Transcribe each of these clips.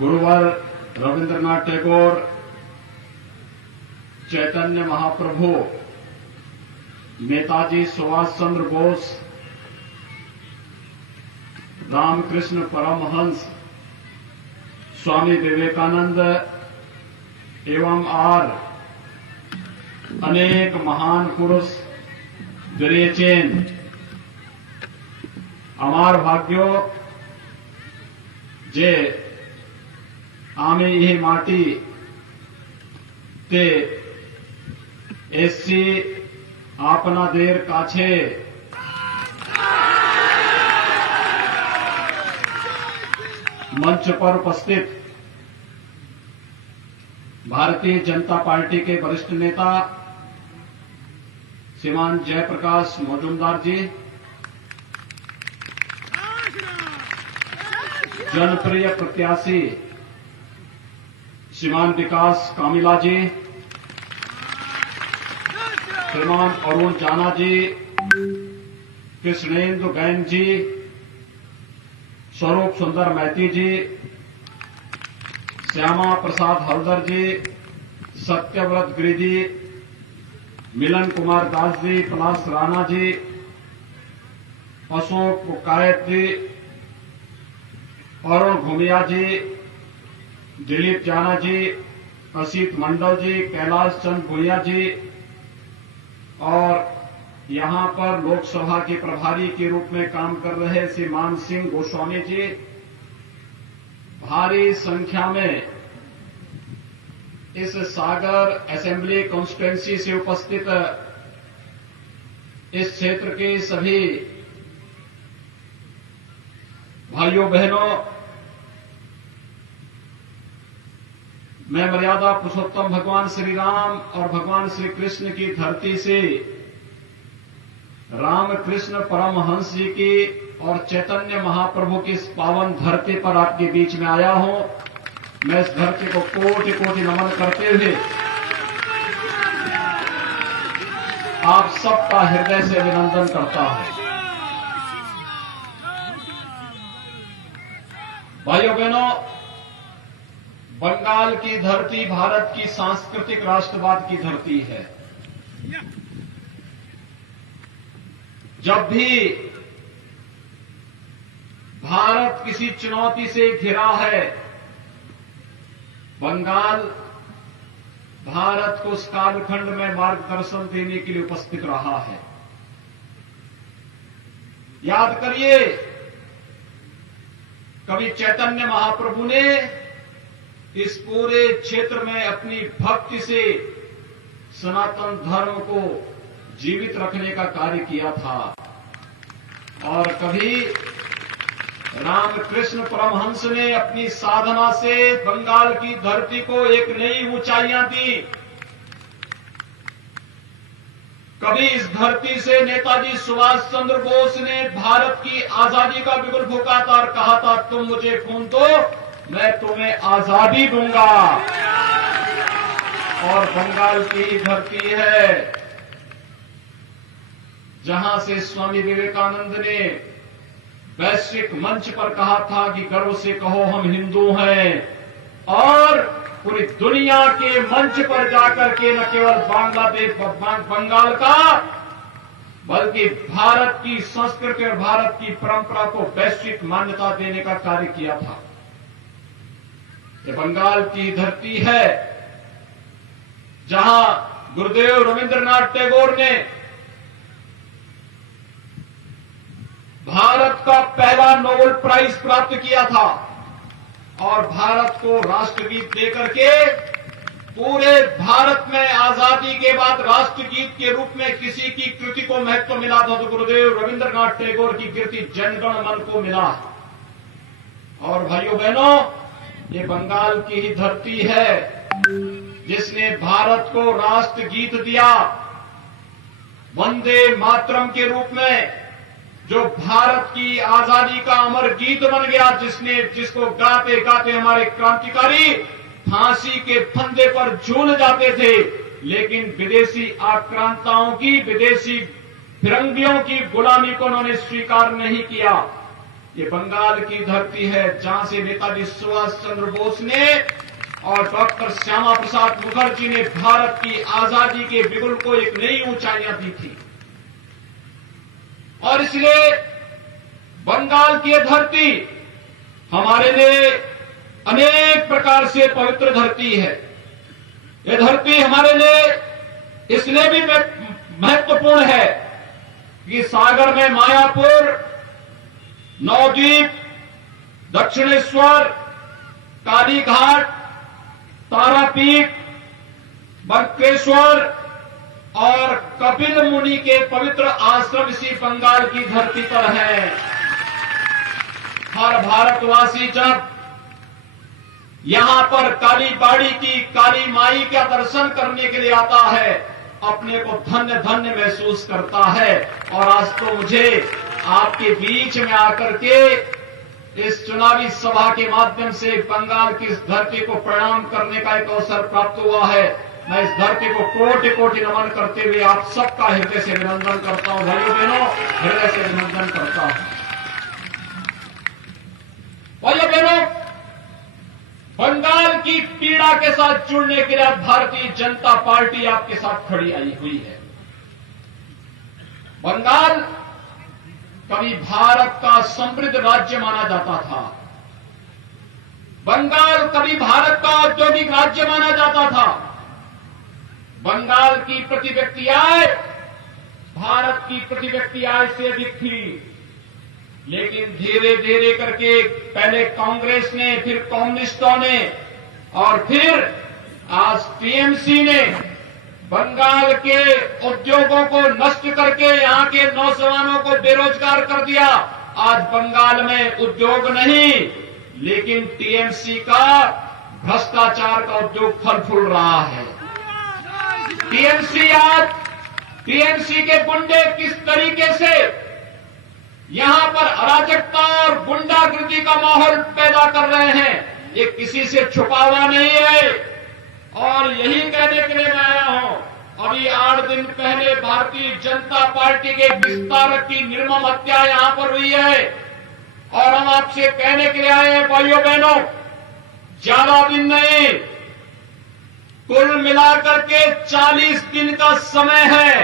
गुरुवर रविंद्रनाथ टैगोर, चैतन्य महाप्रभु, नेताजी सुभाष चंद्र बोस, रामकृष्ण परमहंस, स्वामी विवेकानंद एवं और अनेक महान पुरुष विरेचेन अमार भाग्यो जे आमे यही माटी ते एससी आपना देर काछे मंच पर उपस्थित भारतीय जनता पार्टी के वरिष्ठ नेता श्रीमान जयप्रकाश मजूमदार जी, जनप्रिय प्रत्याशी श्रीमान विकास कामिला जी, श्रीमान अरुण जाना जी, कृष्णेंदु गैन जी, स्वरूप सुंदर मैती जी, श्यामा प्रसाद हल्दर जी, सत्यव्रत गिरी जी, मिलन कुमार दास जी, पलाश राणा जी, अशोक पुकायत जी, अरुण घुमिया जी, दिलीप जाना जी, असित मंडल जी, कैलाश चंद भुइया जी और यहां पर लोकसभा के प्रभारी के रूप में काम कर रहे श्री मान सिंह गोस्वामी जी, भारी संख्या में इस सागर असेंबली कॉन्स्टिट्यूएंसी से उपस्थित इस क्षेत्र के सभी भाइयों बहनों, मैं मर्यादा पुरुषोत्तम भगवान श्री राम और भगवान श्री कृष्ण की धरती से रामकृष्ण परमहंस जी की और चैतन्य महाप्रभु की इस पावन धरती पर आपके बीच में आया हूं। मैं इस धरती को कोटि कोटि नमन करते हुए आप सबका हृदय से अभिनंदन करता हूं। भाइयों बहनों, बंगाल की धरती भारत की सांस्कृतिक राष्ट्रवाद की धरती है। जब भी भारत किसी चुनौती से घिरा है, बंगाल भारत को उस कालखंड में मार्गदर्शन देने के लिए उपस्थित रहा है। याद करिए, कवि चैतन्य महाप्रभु ने इस पूरे क्षेत्र में अपनी भक्ति से सनातन धर्म को जीवित रखने का कार्य किया था और कभी रामकृष्ण परमहंस ने अपनी साधना से बंगाल की धरती को एक नई ऊंचाइयां दी। कभी इस धरती से नेताजी सुभाष चंद्र बोस ने भारत की आजादी का बिगुल फूंका था और कहा था, तुम मुझे खून दो, मैं तुम्हें आजादी दूंगा। और बंगाल की धरती है जहां से स्वामी विवेकानंद ने वैश्विक मंच पर कहा था कि गर्व से कहो हम हिंदू हैं, और पूरी दुनिया के मंच पर जाकर के न केवल बांग्लादेश बंगाल का बल्कि भारत की संस्कृति और भारत की परंपरा को वैश्विक मान्यता देने का कार्य किया था। ये बंगाल की धरती है जहां गुरुदेव रविंद्रनाथ टैगोर ने भारत का पहला नोबेल प्राइज प्राप्त किया था और भारत को राष्ट्रगीत देकर के पूरे भारत में आजादी के बाद राष्ट्रगीत के रूप में किसी की कृति को महत्व मिला था तो गुरुदेव रविंद्रनाथ टैगोर की कृति जनगण मन को मिला। और भाइयों बहनों, ये बंगाल की ही धरती है जिसने भारत को राष्ट्रगीत दिया वंदे मातरम के रूप में, जो भारत की आजादी का अमर गीत बन गया, जिसको गाते गाते हमारे क्रांतिकारी फांसी के फंदे पर झूल जाते थे, लेकिन विदेशी आक्रांताओं की, विदेशी फिरंगियों की गुलामी को उन्होंने स्वीकार नहीं किया ये बंगाल की धरती है जहां से नेताजी सुभाष चंद्र बोस ने और डॉक्टर श्यामा प्रसाद मुखर्जी ने भारत की आजादी के बिगुल को एक नई ऊंचाइयां दी थी। और इसलिए बंगाल की धरती हमारे लिए अनेक प्रकार से पवित्र धरती है। यह धरती हमारे लिए इसलिए भी महत्वपूर्ण है कि सागर में मायापुर, नवद्वीप, दक्षिणेश्वर, कालीघाट, तारापीठ, बंकेश्वर और कपिल मुनि के पवित्र आश्रम इसी बंगाल की धरती पर है। हर भारतवासी जब यहां पर काली बाड़ी की काली माई का दर्शन करने के लिए आता है, अपने को धन्य धन्य महसूस करता है। और आज तो मुझे आपके बीच में आकर के इस चुनावी सभा के माध्यम से बंगाल की इस धरती को प्रणाम करने का एक अवसर प्राप्त हुआ है। मैं इस धरती को कोटि कोटि नमन करते हुए आप सबका हृदय से अभिनंदन करता हूं। भाइयों बहनों, हृदय से अभिनंदन करता हूं। भाइयों बहनों, बंगाल की पीड़ा के साथ जुड़ने के लिए भारतीय जनता पार्टी आपके साथ खड़ी आई हुई है। बंगाल कभी भारत का समृद्ध राज्य माना जाता था। बंगाल कभी भारत का औद्योगिक राज्य माना जाता था। बंगाल की प्रति व्यक्ति आय भारत की प्रति व्यक्ति आय से अधिक थी। लेकिन धीरे धीरे करके पहले कांग्रेस ने, फिर कम्युनिस्टों ने और फिर आज टीएमसी ने बंगाल के उद्योगों को नष्ट करके यहां के नौजवानों को बेरोजगार कर दिया। आज बंगाल में उद्योग नहीं, लेकिन टीएमसी का भ्रष्टाचार का उद्योग फल फूल रहा है। टीएमसी के गुंडे किस तरीके से यहां पर अराजकता और गुंडागर्दी का माहौल पैदा कर रहे हैं, ये किसी से छुपा हुआ नहीं है। और यही कहने के लिए मैं आया हूं। अभी 8 दिन पहले भारतीय जनता पार्टी के विस्तारक की निर्मम हत्या यहां पर हुई है। और हम आपसे कहने के लिए आए हैं भाइयों बहनों, ज्यादा दिन नहीं, कुल मिलाकर के 40 दिन का समय है।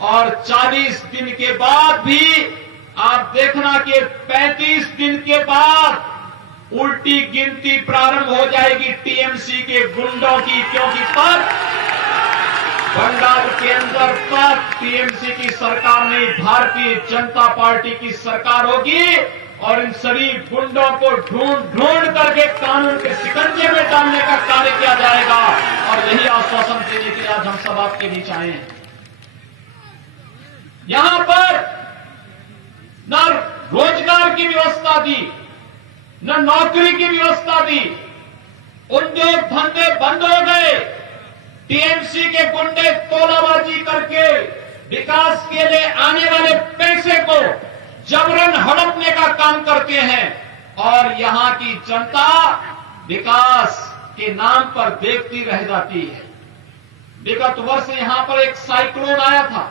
और 40 दिन के बाद भी आप देखना कि 35 दिन के बाद उल्टी गिनती प्रारंभ हो जाएगी टीएमसी के गुंडों की, क्योंकि तब बंगाल के अंदर तब टीएमसी की सरकार नहीं, भारतीय जनता पार्टी की सरकार होगी। और इन सभी गुंडों को ढूंढ करके कानून के शिकंजे में डालने का कार्य किया जाएगा। और यही आश्वासन देने के लिए आज हम सब आपके बीच आए हैं। यहां पर न रोजगार की व्यवस्था दी, न नौकरी की व्यवस्था दी, उद्योग धंधे बंद हो गए। टीएमसी के गुंडे तोलाबाजी करके विकास के लिए आने वाले पैसे को जबरन हड़पने का काम करते हैं। और यहां की जनता विकास के नाम पर देखती रह जाती है। विगत वर्ष यहां पर एक साइक्लोन आया था।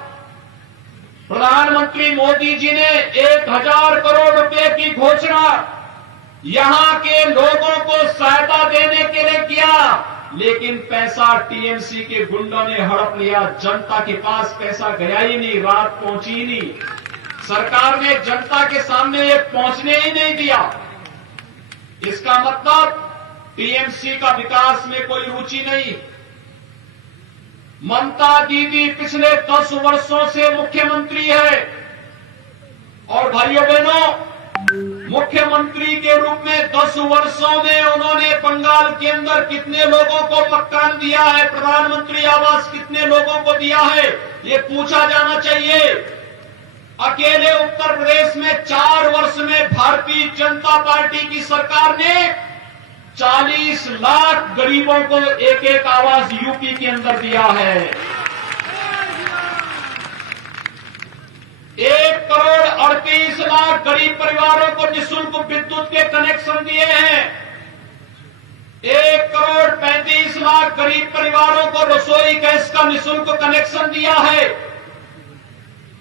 प्रधानमंत्री मोदी जी ने 1000 करोड़ रुपए की घोषणा यहां के लोगों को सहायता देने के लिए किया, लेकिन पैसा टीएमसी के गुंडों ने हड़प लिया। जनता के पास पैसा गया ही नहीं, रात पहुंची ही नहीं। सरकार ने जनता के सामने ये पहुंचने ही नहीं दिया। इसका मतलब टीएमसी का विकास में कोई रुचि नहीं। ममता दीदी पिछले 10 वर्षों से मुख्यमंत्री है। और भाइयों बहनों, मुख्यमंत्री के रूप में 10 वर्षों में उन्होंने बंगाल के अंदर कितने लोगों को मकान दिया है, प्रधानमंत्री आवास कितने लोगों को दिया है, ये पूछा जाना चाहिए। अकेले उत्तर प्रदेश में 4 वर्ष में भारतीय जनता पार्टी की सरकार ने 40 लाख गरीबों को एक एक आवास यूपी के अंदर दिया है। 1 करोड़ 38 लाख गरीब परिवारों को निःशुल्क विद्युत के कनेक्शन दिए हैं। 1 करोड़ 35 लाख गरीब परिवारों को रसोई गैस का निःशुल्क कनेक्शन दिया है।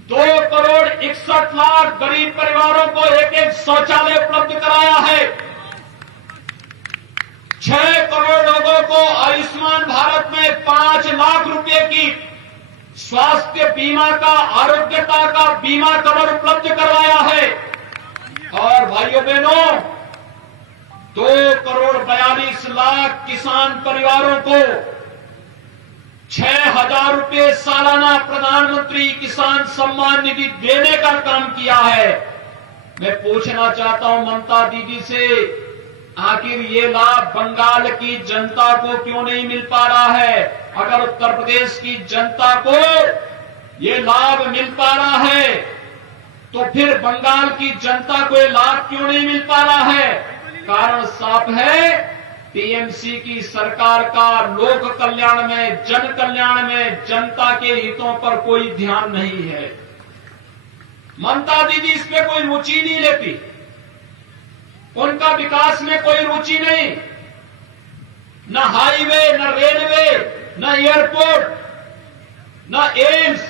2 करोड़ 61 लाख गरीब परिवारों को एक एक शौचालय 6 करोड़ लोगों को आयुष्मान भारत में 5 लाख रुपए की स्वास्थ्य बीमा का, आरोग्यता का बीमा कवर उपलब्ध करवाया है। और भाइयों बहनों, 2 करोड़ 42 लाख किसान परिवारों को 6,000 रुपए सालाना प्रधानमंत्री किसान सम्मान निधि देने का काम किया है। मैं पूछना चाहता हूं ममता दीदी से, आखिर ये लाभ बंगाल की जनता को क्यों नहीं मिल पा रहा है? अगर उत्तर प्रदेश की जनता को ये लाभ मिल पा रहा है तो फिर बंगाल की जनता को ये लाभ क्यों नहीं मिल पा रहा है? कारण साफ है, टीएमसी की सरकार का लोक कल्याण में, जन कल्याण में, जनता के हितों पर कोई ध्यान नहीं है। ममता दीदी इसमें कोई रुचि नहीं लेती, उनका विकास में कोई रुचि नहीं। न हाईवे, न रेलवे, न एयरपोर्ट, न एम्स,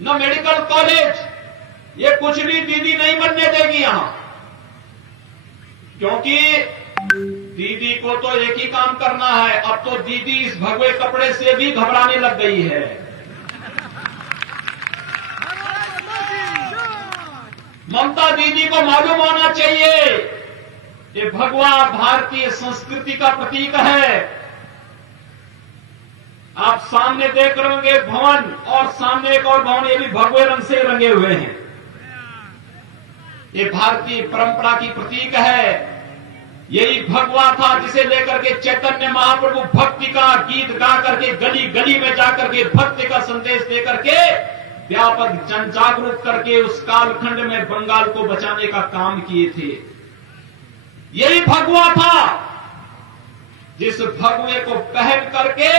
न मेडिकल कॉलेज, ये कुछ भी दीदी नहीं बनने देगी यहां। क्योंकि दीदी को तो एक ही काम करना है। अब तो दीदी इस भगवे कपड़े से भी घबराने लग गई है। ममता दीदी को मालूम होना चाहिए ये भगवा भारतीय संस्कृति का प्रतीक है। आप सामने देख रहे होंगे भवन, और सामने एक और भवन, ये भी भगवे रंग से रंगे हुए हैं। ये भारतीय परंपरा की प्रतीक है। यही भगवा था जिसे लेकर के चैतन्य महाप्रभु भक्ति का गीत गा करके गली गली में जाकर के भक्ति का संदेश देकर के व्यापक जन जागरूक करके उस कालखंड में बंगाल को बचाने का काम किए थे। यही भगवा था जिस भगवे को पहन करके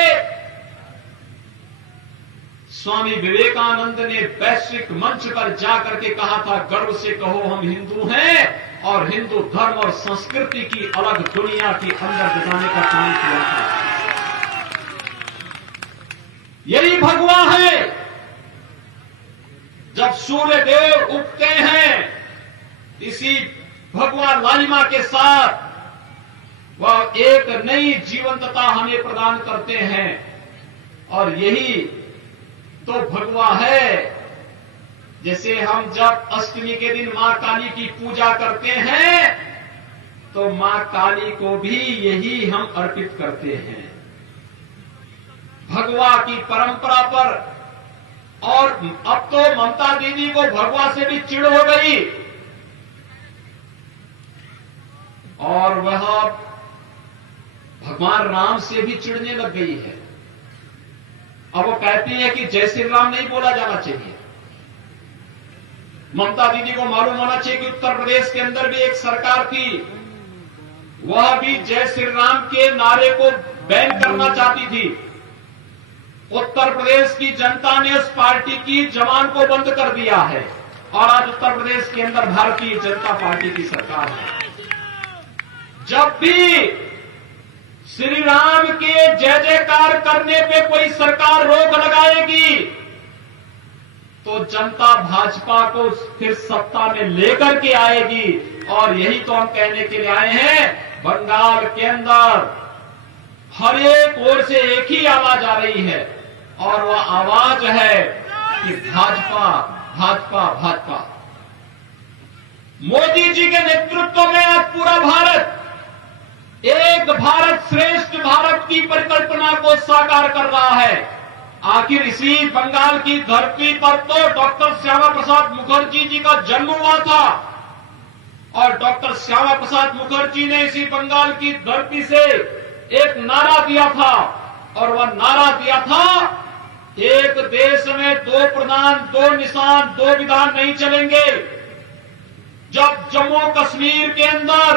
स्वामी विवेकानंद ने वैश्विक मंच पर जाकर के कहा था, गर्व से कहो हम हिंदू हैं, और हिंदू धर्म और संस्कृति की अलग दुनिया के अंदर बताने का काम किया था। यही भगवा है। जब सूर्य देव उगते हैं, इसी भगवा लालिमा के साथ वह एक नई जीवंतता हमें प्रदान करते हैं। और यही तो भगवा है। जैसे हम जब अष्टमी के दिन मां काली की पूजा करते हैं तो मां काली को भी यही हम अर्पित करते हैं, भगवा की परंपरा पर। और अब तो ममता दीदी को भगवा से भी चिढ़ हो गई और वह भगवान राम से भी चिढ़ने लग गई है। अब वो कहती है कि जय श्री राम नहीं बोला जाना चाहिए। ममता दीदी को मालूम होना चाहिए कि उत्तर प्रदेश के अंदर भी एक सरकार थी, वह भी जय श्री राम के नारे को बैन करना चाहती थी। उत्तर प्रदेश की जनता ने उस पार्टी की जबान को बंद कर दिया है और आज उत्तर प्रदेश के अंदर भारतीय जनता पार्टी की सरकार है। जब भी श्री राम के जय जयकार करने पे कोई सरकार रोक लगाएगी तो जनता भाजपा को फिर सत्ता में लेकर के आएगी। और यही तो हम कहने के लिए आए हैं। बंगाल के अंदर हर एक ओर से एक ही आवाज आ रही है और वह आवाज है कि भाजपा भाजपा भाजपा। मोदी जी के नेतृत्व में आज पूरा भारत एक भारत श्रेष्ठ भारत की परिकल्पना को साकार कर रहा है। आखिर इसी बंगाल की धरती पर तो डॉक्टर श्यामा प्रसाद मुखर्जी जी का जन्म हुआ था और डॉक्टर श्यामा प्रसाद मुखर्जी ने इसी बंगाल की धरती से एक नारा दिया था और वह नारा दिया था, एक देश में 2 प्रधान 2 निशान 2 विधान नहीं चलेंगे। जब जम्मू कश्मीर के अंदर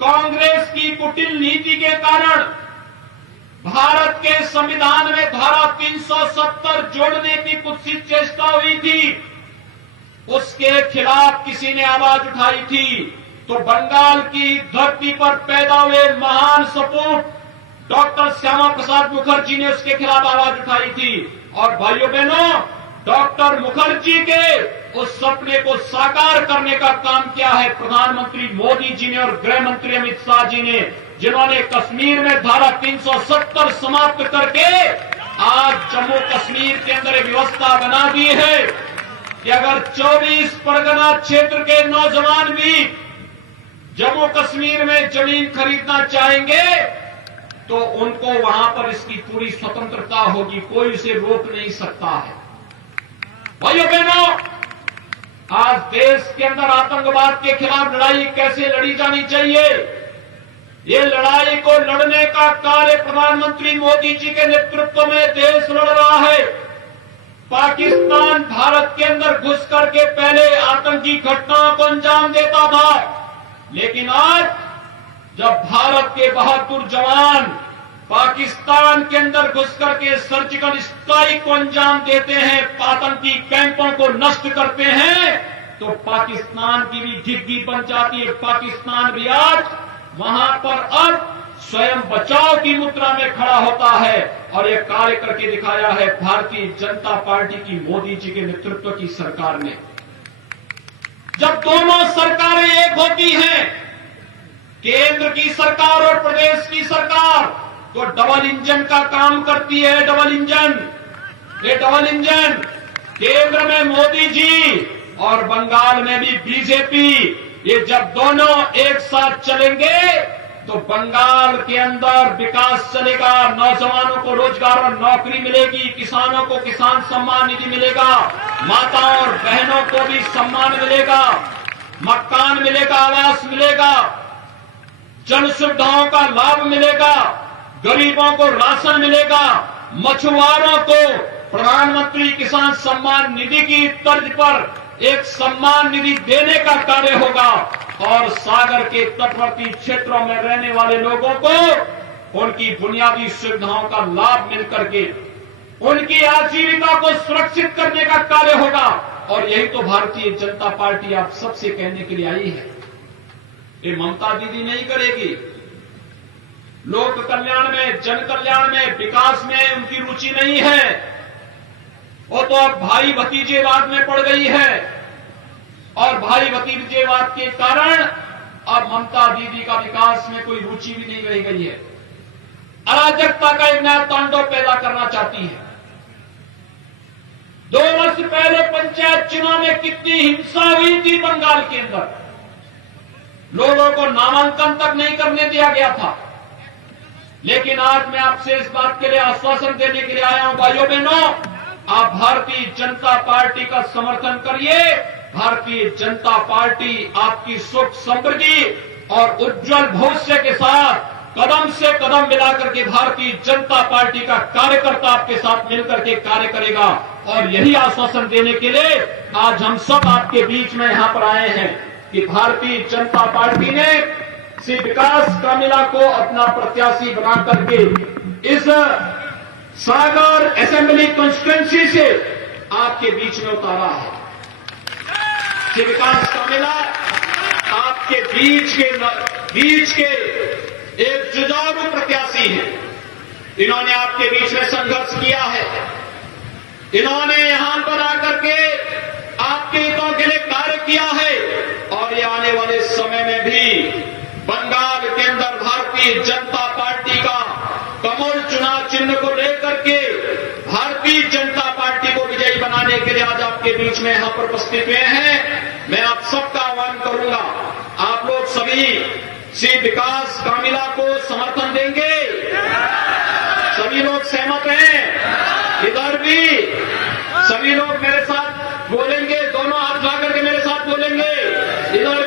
कांग्रेस की कुटिल नीति के कारण भारत के संविधान में धारा 370 जोड़ने की कुत्सित चेष्टा हुई थी, उसके खिलाफ किसी ने आवाज उठाई थी। तो बंगाल की धरती पर पैदा हुए महान सपूत डॉक्टर श्यामा प्रसाद मुखर्जी ने उसके खिलाफ आवाज उठाई थी। और भाइयों बहनों, डॉक्टर मुखर्जी के उस सपने को साकार करने का काम किया है प्रधानमंत्री मोदी जी ने और गृह मंत्री अमित शाह जी ने, जिन्होंने कश्मीर में धारा 370 समाप्त करके आज जम्मू कश्मीर के अंदर एक व्यवस्था बना दी है कि अगर 24 परगना क्षेत्र के नौजवान भी जम्मू कश्मीर में जमीन खरीदना चाहेंगे तो उनको वहां पर इसकी पूरी स्वतंत्रता होगी, कोई इसे रोक नहीं सकता है। भाइयों बहनों, आज देश के अंदर आतंकवाद के खिलाफ लड़ाई कैसे लड़ी जानी चाहिए, ये लड़ाई को लड़ने का कार्य प्रधानमंत्री मोदी जी के नेतृत्व में देश लड़ रहा है। पाकिस्तान भारत के अंदर घुस करके पहले आतंकी घटनाओं को अंजाम देता था, लेकिन आज जब भारत के बहादुर जवान पाकिस्तान के अंदर घुस करके सर्जिकल स्ट्राइक को अंजाम देते हैं, आतंकी कैंपों को नष्ट करते हैं, तो पाकिस्तान की भी झिग्गी बन जाती है। पाकिस्तान भी आज वहां पर अब स्वयं बचाव की मुद्रा में खड़ा होता है और यह कार्य करके दिखाया है भारतीय जनता पार्टी की मोदी जी के नेतृत्व की सरकार ने। जब दोनों सरकारें एक होती हैं, केंद्र की सरकार और प्रदेश की सरकार, तो डबल इंजन का काम करती है। डबल इंजन, ये डबल इंजन, केंद्र में मोदी जी और बंगाल में भी बीजेपी, ये जब दोनों एक साथ चलेंगे तो बंगाल के अंदर विकास चलेगा, नौजवानों को रोजगार और नौकरी मिलेगी, किसानों को किसान सम्मान निधि मिलेगा, माताओं और बहनों को भी सम्मान मिलेगा, मकान मिलेगा, आवास मिलेगा, जन सुविधाओं का लाभ मिलेगा, गरीबों को राशन मिलेगा, मछुआरों को प्रधानमंत्री किसान सम्मान निधि की तर्ज पर एक सम्मान निधि देने का कार्य होगा और सागर के तटवर्ती क्षेत्रों में रहने वाले लोगों को उनकी बुनियादी सुविधाओं का लाभ मिलकर के उनकी आजीविका को सुरक्षित करने का कार्य होगा। और यही तो भारतीय जनता पार्टी आप सबसे कहने के लिए आई है। ये ममता दीदी नहीं करेगी। लोक कल्याण में, जन कल्याण में, विकास में उनकी रुचि नहीं है। वो तो अब भाई भतीजेवाद में पड़ गई है और भाई भतीजेवाद के कारण अब ममता दीदी का विकास में कोई रुचि भी नहीं रह गई है। अराजकता का एक नया तांडव पैदा करना चाहती है। 2 वर्ष पहले पंचायत चुनाव में कितनी हिंसा हुई थी बंगाल के अंदर, लोगों को नामांकन तक नहीं करने दिया गया था। लेकिन आज मैं आपसे इस बात के लिए आश्वासन देने के लिए आया हूं, भाइयों बहनों, आप भारतीय जनता पार्टी का समर्थन करिए। भारतीय जनता पार्टी आपकी सुख समृद्धि और उज्जवल भविष्य के साथ कदम से कदम मिलाकर के भारतीय जनता पार्टी का कार्यकर्ता आपके साथ मिलकर के कार्य करेगा। और यही आश्वासन देने के लिए आज हम सब आपके बीच में यहां पर आए हैं कि भारतीय जनता पार्टी ने श्री विकास कामिला को अपना प्रत्याशी बना करके इस सागर असेंबली कॉन्स्टिट्यूंसी से आपके बीच में उतारा है। श्री विकास कामिला आपके बीच के एक जुझारू प्रत्याशी है। इन्होंने आपके बीच में संघर्ष किया है। इन्होंने यहां पर आकर के आपके हितों के लिए कार्य किया है और ये आने वाले समय में भी बंगाल के अंदर भारतीय जनता पार्टी का कमल चुनाव चिन्ह को लेकर के भारतीय जनता पार्टी को विजयी बनाने के लिए आज आपके बीच में यहां पर उपस्थित हुए हैं। मैं आप सबका आह्वान करूंगा, आप लोग सभी श्री विकास कामिला को समर्थन देंगे। सभी लोग सहमत हैं? इधर भी सभी लोग मेरे साथ बोलेंगे, दोनों हाथ ला करके मेरे साथ बोलेंगे। इधर